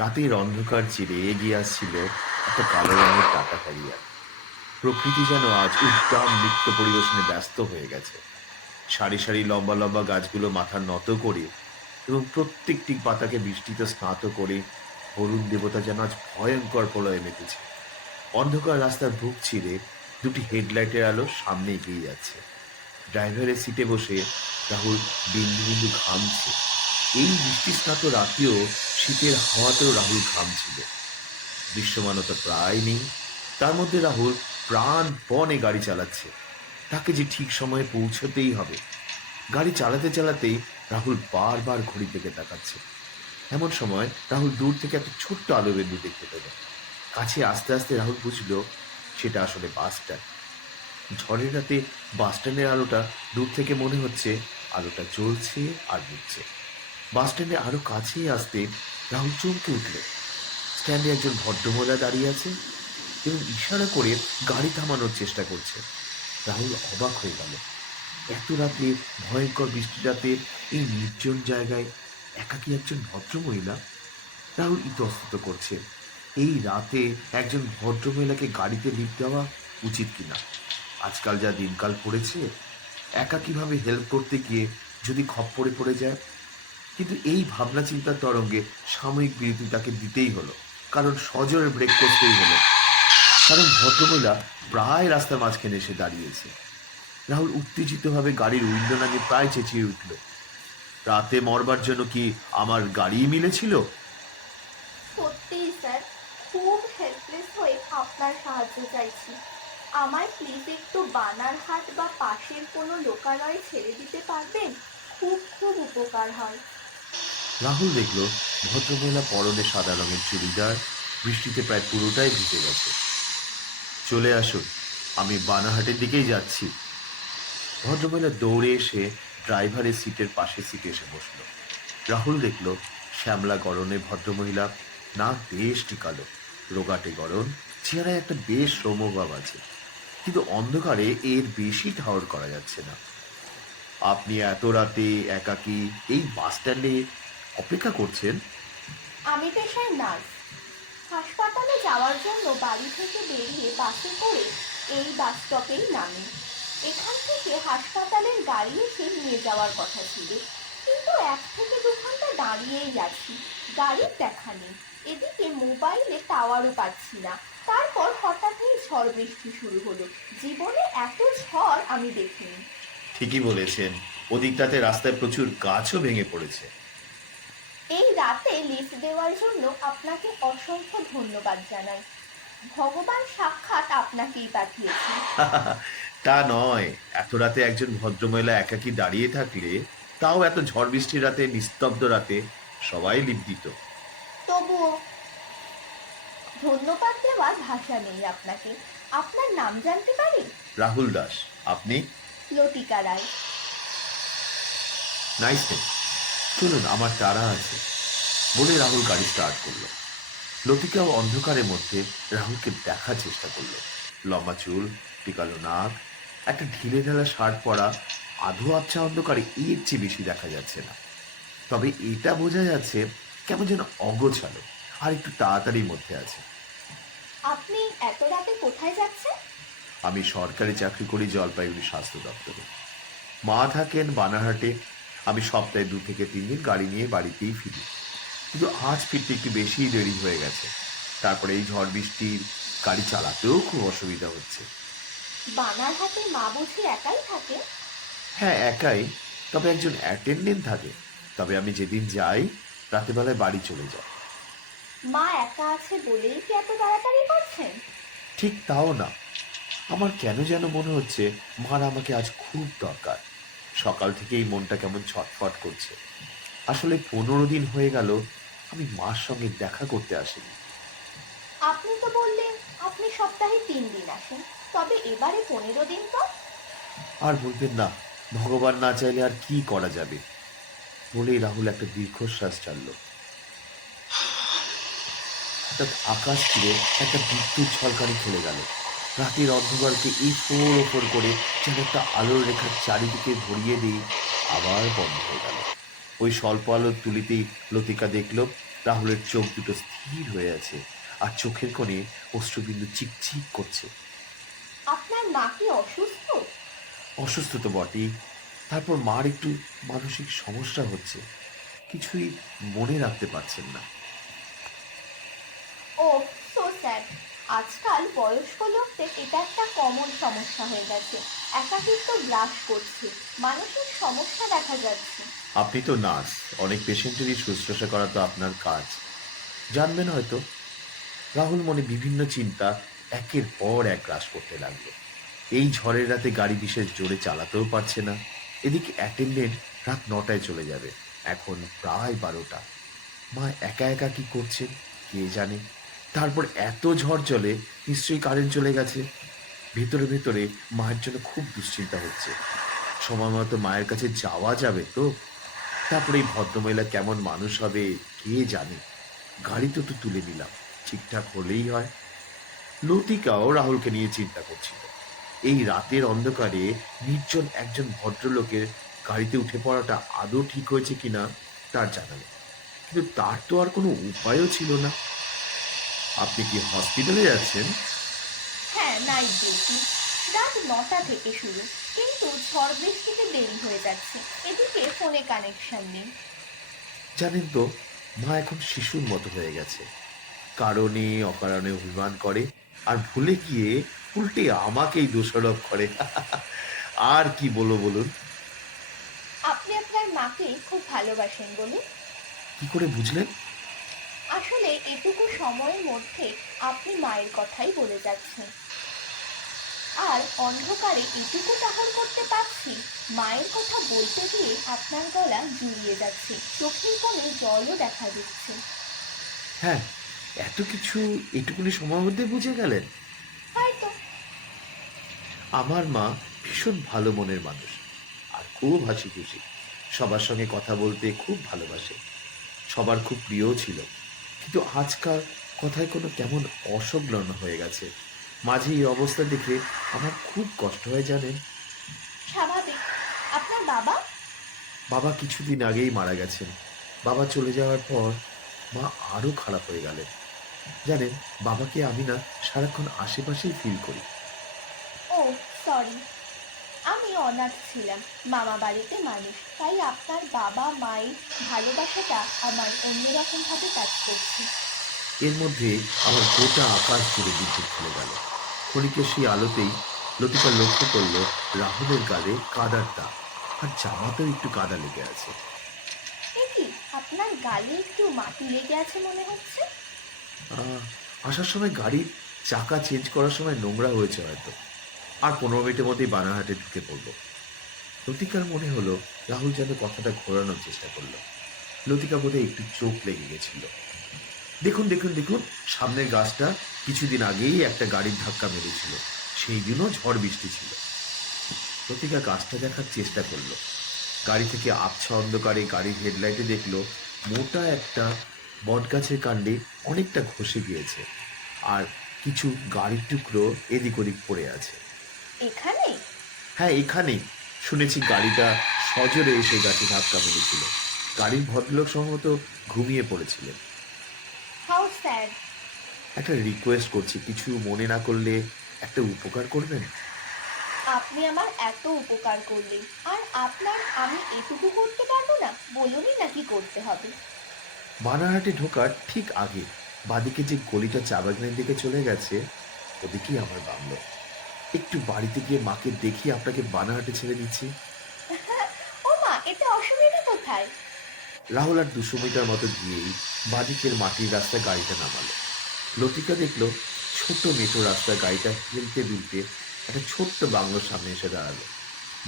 রাতের অন্ধকার চিরে এগিয়ে আসছিল একটা কালো রঙের টাটা ক্যারিয়ার। প্রকৃতি যেন আজ উদ্দাম নৃত্য পরিবেশনে ব্যস্ত হয়ে গেছে। সারি সারি লম্বা লম্বা গাছগুলো মাথা নত করে এবং প্রত্যেকটি পাতাকে বৃষ্টিতে স্নাত করে বরুণ দেবতা যেন আজ ভয়ঙ্কর প্রলয়ে মেতেছে। অন্ধকার রাস্তার বুক চিরে দুটি হেডলাইটের আলো সামনে এগিয়ে যাচ্ছে। ড্রাইভারের সিটে বসে রাহুল বিন্দু বিন্দু ঘামছে। এই বৃষ্টিস্নাত রাতেও শীতের হাওয়াতেও রাহুল ঘামছিল। দৃশ্যমানতা প্রায় নেই, তার মধ্যে রাহুল প্রাণপণে গাড়ি চালাচ্ছে। তাকে যে ঠিক সময়ে পৌঁছতেই হবে। গাড়ি চালাতে চালাতেই রাহুল বারবার ঘড়ির দিকে তাকাচ্ছে। এমন সময় রাহুল দূর থেকে একটা ছোট্ট আলো বিন্দু দেখতে পেল। কাছে আস্তে আস্তে রাহুল বুঝলো সেটা আসলে বাস স্ট্যান্ড। ঝড়ের রাতে বাস স্ট্যান্ডের আলোটা দূর থেকে মনে হচ্ছে আলোটা জ্বলছে আর নিচ্ছে। বাস স্ট্যান্ডে আরো কাছে আসতে রাহুল চমকে উঠল। স্ট্যান্ডে একজন ভদ্রমহিলা দাঁড়িয়ে আছে এবং ইশারা করে গাড়ি থামানোর চেষ্টা করছে। রাহুল অবাক হয়ে গেল। এত রাতে, ভয়ঙ্কর বৃষ্টি রাতে, এই নির্জন জায়গায় একাকী একজন ভদ্রমহিলা। রাহুল ইতস্তত করছে, এই রাতে একজন ভদ্রমহিলাকে গাড়িতে লিফট দেওয়া উচিত কিনা। আজকাল যা দিনকাল পড়েছে, একা কিভাবে হেল্প করতে গিয়ে যদি খপ্পরে পড়ে যায়। কিন্তু এই ভাবনা চিন্তার তরঙ্গে সাময়িক বিরতি তাকে দিতেই হলো, কারণ সজোরে ব্রেক করতেই হলো। কারণ ভদ্রমহিলা প্রায় রাস্তার মাঝখানে এসে দাঁড়িয়েছে। রাহুল উত্তেজিতভাবে গাড়ির উইন্ডো নামিয়ে প্রায় চেঁচিয়ে উঠল, রাতে মরবার জন্য কি আমার গাড়িই মিলেছিল? সত্যিই স্যার, খুব হেল্পলেস হয়ে আপনার সাহায্য চাইছি। আমায় প্লিজ একটু বানারহাট বা পাশের কোনো লোকালয়ে ছেড়ে দিতে পারবেন? খুব খুব উপকার হয়। রাহুল দেখল ভদ্রমহিলা পরনে সাদা রঙের চুড়িদার, বৃষ্টিতে প্রায় পুরোটাই ভিজে গেছে। চলে আসুন, আমি বানাহাটের দিকেই যাচ্ছি। ভদ্রমহিলা দৌড়ে এসে ড্রাইভারের সিটের পাশে সিটে এসে বসল। রাহুল দেখল শ্যামলা গরনে ভদ্রমহিলা, নাক বেশ টিকালো, রোগাটে গরম, চেহারায় একটা বেশ শ্রমভাব আছে, কিন্তু অন্ধকারে এর বেশি ঠাহর করা যাচ্ছে না। আপনি এত রাতে একাকী এই বাস স্ট্যান্ডে অপেক্ষা করছেন? আমি পেশায় নার্স। হাসপাতালে যাওয়ার জন্য বাড়ি থেকে বেরিয়ে বাসে করে এই বাস স্টপেই নামি। এখান থেকে হাসপাতালের গাড়ি এসে নিয়ে যাওয়ার কথা ছিল, কিন্তু 1 থেকে 2 ঘন্টা দাঁড়িয়েই আছি, গাড়ির দেখা নেই। এদিকে মোবাইলে টাওয়ারও পাচ্ছি না। তারপর হঠাৎই ঝড় বৃষ্টি শুরু হলো। জীবনে এত ঝড় আমি দেখিনি। ঠিকই বলেছেন, ওদিকটাতে রাস্তায় প্রচুর গাছও ভেঙে পড়েছে। এই রাতে লিফট দেওয়ার জন্য আপনাকে অসংখ্য ধন্যবাদ জানাই। ভগবান সাক্ষাৎ আপনাকেই পাঠিয়েছেন। তা নয়, এত রাতে একজন ভদ্রমহিলা একাকী দাঁড়িয়ে থাকলে, তাও এত ঝড় বৃষ্টির রাতে, নিস্তব্ধ রাতে, সবাই লিফট দিত। তবুও ধন্যবাদ দেওয়ার ভাষা নেই আপনাকে। আপনার নাম জানতে পারি? রাহুল দাস। আপনি? লতিকা রায়। Nice name. চলুন, আমার তাড়া আছে, বলে রাহুল গাড়ি স্টার্ট করলো। লতিকাও অন্ধকারের মধ্যে রাহুলকে দেখার চেষ্টা করলো। লম্বা চুল, টিকালো নাক, একটা ঢিলে ঢালা শার্ট পরা, আধো আবছা অন্ধকারে এর চেয়ে বেশি দেখা যাচ্ছে না। তবে এটা বোঝা যাচ্ছে কেমন যেন অগোছালো আর একটু তাড়াতাড়ির মধ্যে আছে। আপনি এত রাতে কোথায় যাচ্ছেন? আমি সরকারি চাকরি করি জলপাইগুড়ি স্বাস্থ্য দপ্তরে। মা থাকেন বানারহাটে। আমি সপ্তাহে 2 থেকে 3 দিন গাড়ি নিয়ে বাড়িতেই ফিরি, কিন্তু আজ ফিরতে একটু বেশিই দেরি হয়ে গেছে। তারপরে এই ঝড় বৃষ্টির গাড়ি চালাতেও খুব অসুবিধা হচ্ছে। বানারহাটে মা বুঝি একাই থাকে? হ্যাঁ, একাই, তবে একজন অ্যাটেন্ডেন্ট থাকে। তবে আমি যেদিন যাই, রাতেবেলায় বাড়ি চলে যাই। মা একা আছে বলেই কি এত তাড়াতাড়ি করছেন? ঠিক তাও না, আমার কেন যেন মনে হচ্ছে মার আমাকে আজ খুব দরকার। সকাল থেকেই মনটা কেমন ছটফট করছে। আসলে 15 দিন হয়ে গেল আমি মার সঙ্গে দেখা করতে আসিনি। আপনি তো বললেন আপনি সপ্তাহে 3 দিন আসেন, তবে এবারে 15 দিন পর? আর বলবেন না, ভগবান না চাইলে আর কি করা যাবে, বলেই রাহুল একটা দীর্ঘশ্বাস ছাড়ল। হঠাৎ আকাশ ছিঁড়ে একটা বিদ্যুৎ ঝলকানি খেলে গেল। রাতের অন্ধকারকে এফোড় ওপর করে যেন একটা আলোর রেখা চারিদিকে ভরিয়ে দিয়ে আবার বন্ধ হয়ে গেল। ওই স্বল্প আলোর তুলিতেই লতিকা দেখল রাহুলের চোখ দুটো স্থির হয়ে আছে, আর চোখের কোণে অশ্রুবিন্দু চিকচিক করছে। আপনার মা কি অসুস্থ? অসুস্থ তো বটেই, তারপর মার একটু মানসিক সমস্যা হচ্ছে, কিছুই মনে রাখতে পারছেন না। ও, সো স্যাড। আজকাল বয়স্ক লোকদের এটা একটা কমন সমস্যা হয়ে গেছে। একাকিত্ব গ্রাস করছে, মানসিক সমস্যা দেখা যাচ্ছে। আপনি তো নার্স, অনেক পেশেন্টেরই শুশ্রূষা করা তো আপনার কাজ, জানবেন হয়তো। রাহুল মনে বিভিন্ন চিন্তা একের পর এক গ্রাস করতে লাগলো। এই ঝড়ের রাতে গাড়ি বিশেষ জোরে চালাতেও পারছে না। এদিকে অ্যাটেন্ডেন্ট রাত 9টায় চলে যাবে, এখন প্রায় 12টা। মা একা একা কি করছেন কে জানে। তারপর এত ঝড় চলে, নিশ্চয়ই কারেন্ট চলে গেছে। ভেতরে ভেতরে মায়ের জন্য খুব দুশ্চিন্তা হচ্ছে। সময় মতো মায়ের কাছে যাওয়া যাবে তো? তারপরে এই ভদ্রমহিলা কেমন মানুষ হবে কে জানে। গাড়ি তো তুলে নিলাম, ঠিকঠাক হলেই হয়। লতিকাও রাহুলকে নিয়ে চিন্তা করছিল। এই রাতের অন্ধকারে নির্জন একজন ভদ্রলোকের গাড়িতে উঠে পড়াটা আদৌ ঠিক হয়েছে কিনা তার জানা নেই, কিন্তু তার তো আর কোনো উপায়ও ছিল না। আপনি কি হসপিটালে যাচ্ছেন? হ্যাঁ, নাইট ডিউটি। রাত 9টা থেকে শুরু, কিন্তু ঝড় বৃষ্টিতে দেরি হয়ে যাচ্ছে। এদিকে ফোনে কানেকশন নেই। জানেন তো, মা এখন শিশুর মতো হয়ে গেছে। কারণে অকারণে অভিমান করে, আর ভুলে গিয়ে উল্টে আমাকেই দোষারোপ করে। আর কি বলবো বলুন। আপনি আপনার মাকে খুব ভালোবাসেন বলুন। কি করে বুঝলেন? আসলে এটুকু সময়ের মধ্যে আপনি মায়ের কথাই বলে যাচ্ছেন। আর অন্ধকারে এটুকু টহল করতে পারছি, মায়ের কথা বলতে গিয়ে আপনার গলা জুড়িয়ে যাচ্ছে, চোখের কোণে জলও দেখা দিচ্ছে। হ্যাঁ, এত কিছু এটুকুনি সময়ের মধ্যে বুঝে গেলেন? হয়তো। আমার মা ভীষণ ভালো মনের মানুষ, আর খুব হাসি খুশি। সবার সঙ্গে কথা বলতে খুব ভালোবাসে, সবার খুব প্রিয় ছিল। কিন্তু আজকাল কথায় কোনো কেমন অসংলগ্ন হয়ে গেছে। মাঝে এই অবস্থা দেখে আমার খুব কষ্ট হয় জানেন। স্বাভাবিক। আপনার বাবা? বাবা কিছুদিন আগেই মারা গেছেন। বাবা চলে যাওয়ার পর মা আরো খারাপ হয়ে গেলেন। জানেন, বাবাকে আমি না সারাক্ষণ আশেপাশেই ফিল করি। ও, সরি। আমি অনাথ ছিলাম, মামা বাড়িতে মানুষ, তাই আপনার বাবা মায়ের ভালোবাসাটা আমার অন্যরকম ভাবে কাজ করছে। এর মধ্যে আমার গোটা আকাশ জুড়ে বিদ্যুৎ খুলে গেল। ক্ষণিকের সেই আলোতেই লতিকা লক্ষ্য করল রাহুলের গালে কাদার দাগ, আর জামাতেও একটু কাদা লেগে আছে। এ কি, আপনার গালে একটু মাটি লেগে আছে মনে হচ্ছে। আহ, আসার সময় গাড়ির চাকা চেঞ্জ করার সময় নোংরা হয়েছে হয়তো। আর 15 মিনিটের মধ্যেই বানারহাটে ঢুকে পড়ল। লতিকার মনে হলো রাহুল যেন কথাটা ঘোরানোর চেষ্টা করলো। লতিকা বোধহয় একটু চোখ লেগে গেছিল। দেখুন দেখুন দেখুন, সামনের গাছটা কিছুদিন আগেই একটা গাড়ির ধাক্কা মেরেছিল, সেই দিনও ঝড় বৃষ্টি ছিল। লতিকা গাছটা দেখার চেষ্টা করলো। গাড়ি থেকে আবছা অন্ধকারে গাড়ির হেডলাইটে দেখলো মোটা একটা বটগাছের কাণ্ডে অনেকটা ঘষে গিয়েছে, আর কিছু গাড়ির টুকরো এদিক ওদিক পড়ে আছে। এখানে? হ্যাঁ, এখানেই। শুনেছি গাড়িটা সজোরে এসে গাছে ধাক্কা মেরেছিল। গাড়ির ভদ্রলোক সম্ভবত ঘুমিয়ে পড়েছিলেন। How sad. একটা রিকোয়েস্ট করছি, কিছু মনে না করলে একটা উপকার করবেন? আপনি আমার এত উপকার করলেন, আর আপনার আমি এটুকু করতে পারবো না? বলুনই না কি করতে হবে। বানারহাটে ঢোকার ঠিক আগে বাদিকে যে গলিটা চা বাগানের দিকে চলে গেছে, ওদিকেই আমার বাংলো। একটু বাড়িতে গিয়ে মাকে দেখিয়ে আপনাকে বানারহাটে ছেড়ে দিচ্ছি। ও মা, এতে অসুবিধা কোথায়? রাহুল আর 200 মিটার মতো গিয়েই বাদিকের মাটির রাস্তায় গাড়িটা নামালো। লতিকা দেখলো ছোট মেঠো রাস্তায় গাড়িটা হেলতে দুলতে একটা ছোট্ট বাংলোর সামনে এসে দাঁড়ালো।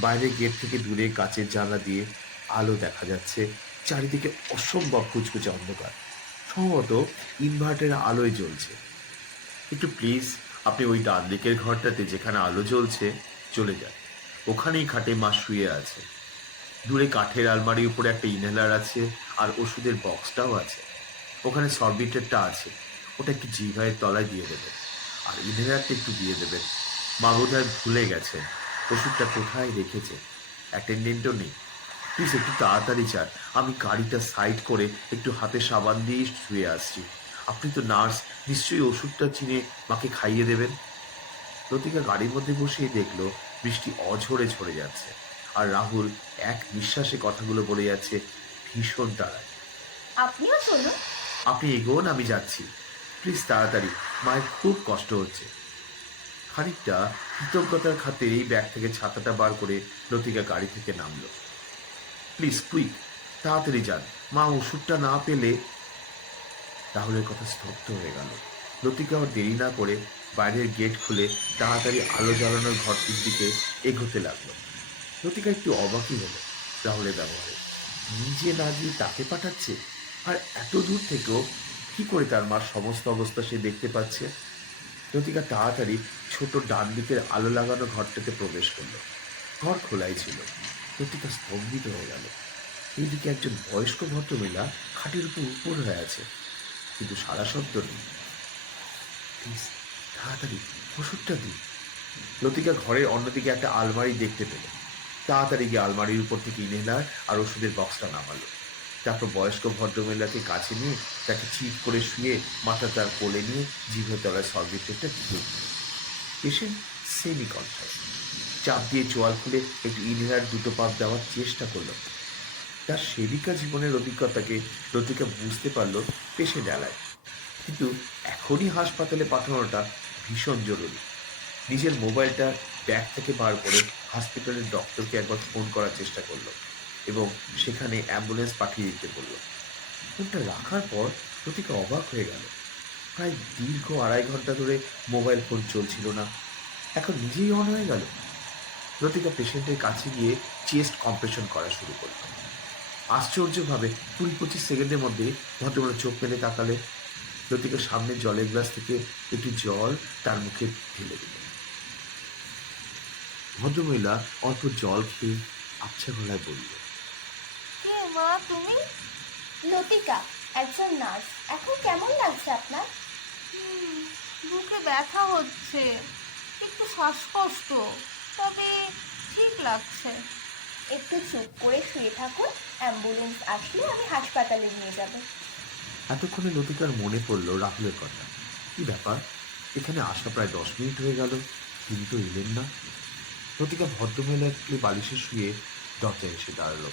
বাইরের গেট থেকে দূরে কাচের জানলা দিয়ে আলো দেখা যাচ্ছে। চারিদিকে অসম্ভব কুচকুচে অন্ধকার, সম্ভবত ইনভার্টারের আলোয় জ্বলছে। একটু প্লিজ, আপনি ওই ডান দিকের ঘরটাতে যেখানে আলো জ্বলছে চলে যান। ওখানেই খাটে মা শুয়ে আছে। দূরে কাঠের আলমারির উপরে একটা ইনহেলার আছে, আর ওষুধের বক্সটাও আছে। ওখানে সরবিটারটা আছে, ওটা একটু জিভাইয়ের তলায় দিয়ে দেবেন, আর ইনহেলারটা একটু দিয়ে দেবেন। মা বোধহয় ভুলে গেছেন ওষুধটা কোথায় রেখেছে, অ্যাটেন্ডেন্টও নেই। প্লিজ একটু তাড়াতাড়ি চান, আমি গাড়িটা সাইড করে একটু হাতে সাবান দিয়ে শুয়ে আসছি। আপনি তো নার্স, নিশ্চয়ই ওষুধটা চিনে মাকে খাইয়ে দেবেন। লতিকা গাড়ির মধ্যে বসেই দেখলো বৃষ্টি অঝরে ঝরে যাচ্ছে, আর রাহুল এক নিঃশ্বাসে কথাগুলো বলে যাচ্ছে ভীষণ তাড়ায়। আপনিও চলুন। আপনি এগোন, আমি যাচ্ছি। প্লিজ তাড়াতাড়ি, মায়ের খুব কষ্ট হচ্ছে। খানিকটা কৃতজ্ঞতার খাতিরেই ব্যাগ থেকে ছাতাটা বার করে লতিকা গাড়ি থেকে নামলো। প্লিজ কুইক, তাড়াতাড়ি যান, মা ওষুধটা না পেলে। রাহুলের কথা স্তব্ধ হয়ে গেল। লতিকা আর দেরি না করে বাইরের গেট খুলে তাড়াতাড়ি আলো জ্বালানোর ঘরটির দিকে এগোতে লাগলো। লতিকা একটু অবাকই হলো রাহুলের ব্যবহারে। নিজে না গিয়ে তাকে পাঠাচ্ছে, আর এত দূর থেকেও কি করে তার মার সমস্ত অবস্থা সে দেখতে পাচ্ছে। লতিকা তাড়াতাড়ি ছোট ডান দিকের আলো লাগানো ঘরটাতে প্রবেশ করলো। ঘর খোলাই ছিল। লতিকা স্তম্ভিত হয়ে গেল। এইদিকে একজন বয়স্ক ভদ্রমহিলা খাটের উপর উপর হয়ে আছে, কিন্তু সারা শব্দ নেই। প্লিজ তাড়াতাড়ি ওষুধটা দিন। লতিকা ঘরের অন্যদিকে একটা আলমারি দেখতে পেল। তাড়াতাড়ি গিয়ে আলমারির উপর থেকে ইনহেলার আর ওষুধের বক্সটা নামালো। তারপর বয়স্ক ভদ্রমহিলাকে কাছে নিয়ে তাকে চিৎ করে শুয়ে মাথা তার কোলে নিয়ে জিভের তলায় সর্বিটটা ঢুকে দিল। Patient semi conscious. চাপ দিয়ে চোয়াল খুলে একটু ইনহেলার দুটো পাপ দেওয়ার চেষ্টা করলো। তার সেবিকা জীবনের অভিজ্ঞতাকে লতিকা বুঝতে পারল পেশেন্ট এলায়, কিন্তু এখনই হাসপাতালে পাঠানোটা ভীষণ জরুরি। নিজের মোবাইলটা ব্যাগ থেকে বার করে হসপিটালের ডক্টরকে একবার ফোন করার চেষ্টা করলো এবং সেখানে অ্যাম্বুলেন্স পাঠিয়ে দিতে বলল। ফোনটা রাখার পর লতিকা অবাক হয়ে গেল। প্রায় দীর্ঘ 2.5 ঘন্টা ধরে মোবাইল ফোন চলছিল না, এখন নিজেই অন হয়ে গেল। লতিকা পেশেন্টের কাছে গিয়ে চেস্ট কম্প্রেশন করা শুরু করল। আশ্চর্যভাবে 20-25 সেকেন্ডের মধ্যে ভদ্রমহিলা চোখ মেলে তাকালে। লতিকা সামনের জলের গ্লাস থেকে একটু জল তার মুখে ঢেলে দিল। ভদ্রমহিলা অল্প জল খেয়ে আবছা গলায় বলল, কে মা তুমি? লতিকা, একজন নার্স। এখন কেমন লাগছে আপনার? বুকে ব্যথা হচ্ছে, একটু শ্বাসকষ্ট, তবে ঠিক লাগছে। একটু চুপ করে শুয়ে থাকুন, অ্যাম্বুলেন্স আসলে আমি হাসপাতালে নিয়ে যাব। এতক্ষণে লতিকার মনে পড়ল রাহুলের কথা। কি ব্যাপার, এখানে আসা প্রায় 10 মিনিট হয়ে গেল, তিনি তো এলেন না। লতিকা ভদ্রমহিলাকে বালিশে শুয়ে দরজায় এসে দাঁড়ালো।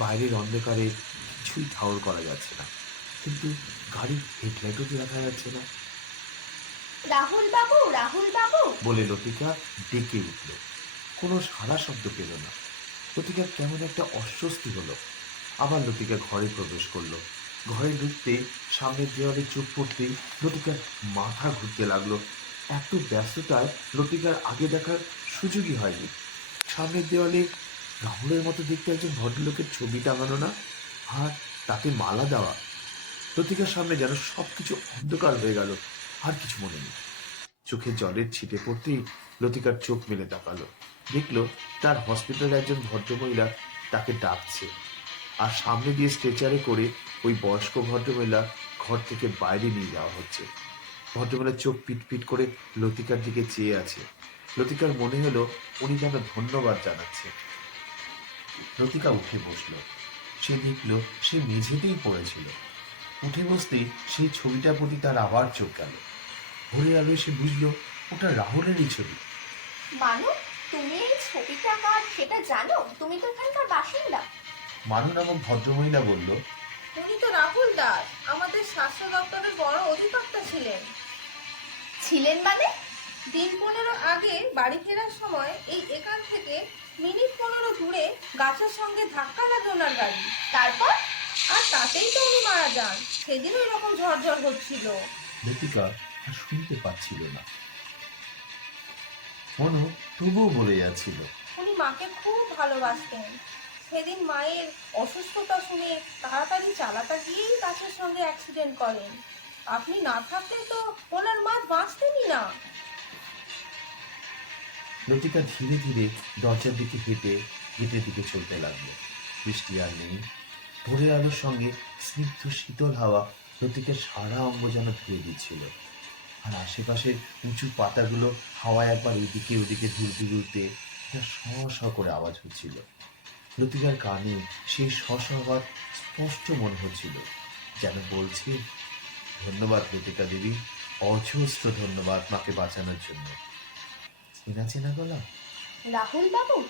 বাইরের অন্ধকারে কিছুই ঠাউর করা যাচ্ছে না, কিন্তু গাড়ির হেডলাইটও তো দেখা যাচ্ছে না। রাহুল বাবু, রাহুল বাবু! বলে লতিকা ডেকে উঠল। কোনো সাড়া শব্দ পেল না। লতিকার কেমন একটা অস্বস্তি হলো। আবার লতিকা ঘরে প্রবেশ করলো। ঘরে ঢুকতে সামনের দেওয়ালে চোখ পড়তেই লতিকার মাথা ঘুরতে লাগলো। এত ব্যস্ততায় লতিকার আগে দেখার সুযোগই হয়নি। সামনের দেওয়ালে রাহুলের মতো দেখতে একজন ভদ্রলোকের ছবি টাঙানো না, আর তাতে মালা দেওয়া। লতিকার সামনে যেন সবকিছু অন্ধকার হয়ে গেল, আর কিছু মনে নেই। চোখে জলের ছিটে পড়তেই লতিকার চোখ মেলে তাকালো। দেখলো তার হসপিটালে একজন ভদ্রমহিলা তাকে ডাকছে, আর সামনে দিয়ে স্ট্রেচারে করে ওই বয়স্ক ভদ্রমহিলা ঘর থেকে বাইরে নিয়ে যাওয়া হচ্ছে। ভদ্রমহিলার চোখ পিটপিট করে লতিকার দিকে চেয়ে আছে। লতিকার মনে হলো উনি যেন ধন্যবাদ জানাচ্ছে। লতিকা উঠে বসলো। সে দেখলো সে মেঝেতেই পড়েছিল। উঠে বসতেই সেই ছবিটার প্রতি তার আবার চোখ গেল। ভোরের আলোয় সে বুঝলো ওটা রাহুলেরই ছবি। মানু, তুমি এই ছবিটা কার সেটা জানো? তুমি তো এখানকার বাসিন্দা। মানু নামক ভদ্রমহিলা বলল, উনি তো রাহুল দাস, আমাদের স্বাস্থ্য দপ্তরের বড় অধিকর্তা ছিলেন। ছিলেন মানে? দিন 15 আগে বাড়ি ফেরার সময় এই এখান থেকে মিনিট 15 দূরে গাছের সঙ্গে ধাক্কা লাগে ওনার গাড়ি। তারপর? আর তাতেই তো উনি মারা যান। সেদিন ওই রকম ঝড় হচ্ছিল। লতিকা আর শুনতে পাচ্ছিল না। মনু তবুও বলে যাচ্ছিল, উনি মাকে খুব ভালোবাসতেন। সেদিন মায়ের অসুস্থতা শুনে তাড়াতাড়ি চালাতে গিয়েই গাছের সঙ্গে অ্যাক্সিডেন্ট করেন। আপনি না থাকলে তো ওনার মা বাঁচতেনই না। লতিকা ধীরে ধীরে দরজার দিকে হেঁটে গেটের দিকে চলতে লাগলো। বৃষ্টি আর নেই। ভোরের আলোর সঙ্গে স্নিগ্ধ শীতল হাওয়া লতিকার সারা অঙ্গ যেন ধুয়ে দিচ্ছিল, আর আশেপাশের উঁচু পাতাগুলো হাওয়ায় একবার এদিকে ওদিকে দুলতে দুলতে শ শ করে আওয়াজ হচ্ছিল। লতিকার কানে সেই শশাবাদ স্পষ্ট মনে হচ্ছিল, যেন বলছে, ধন্যবাদ লতিকা দেবী, অজস্র ধন্যবাদ মাকে বাঁচানোর জন্য। চেনা চেনা গলা। রাহুল বাবু,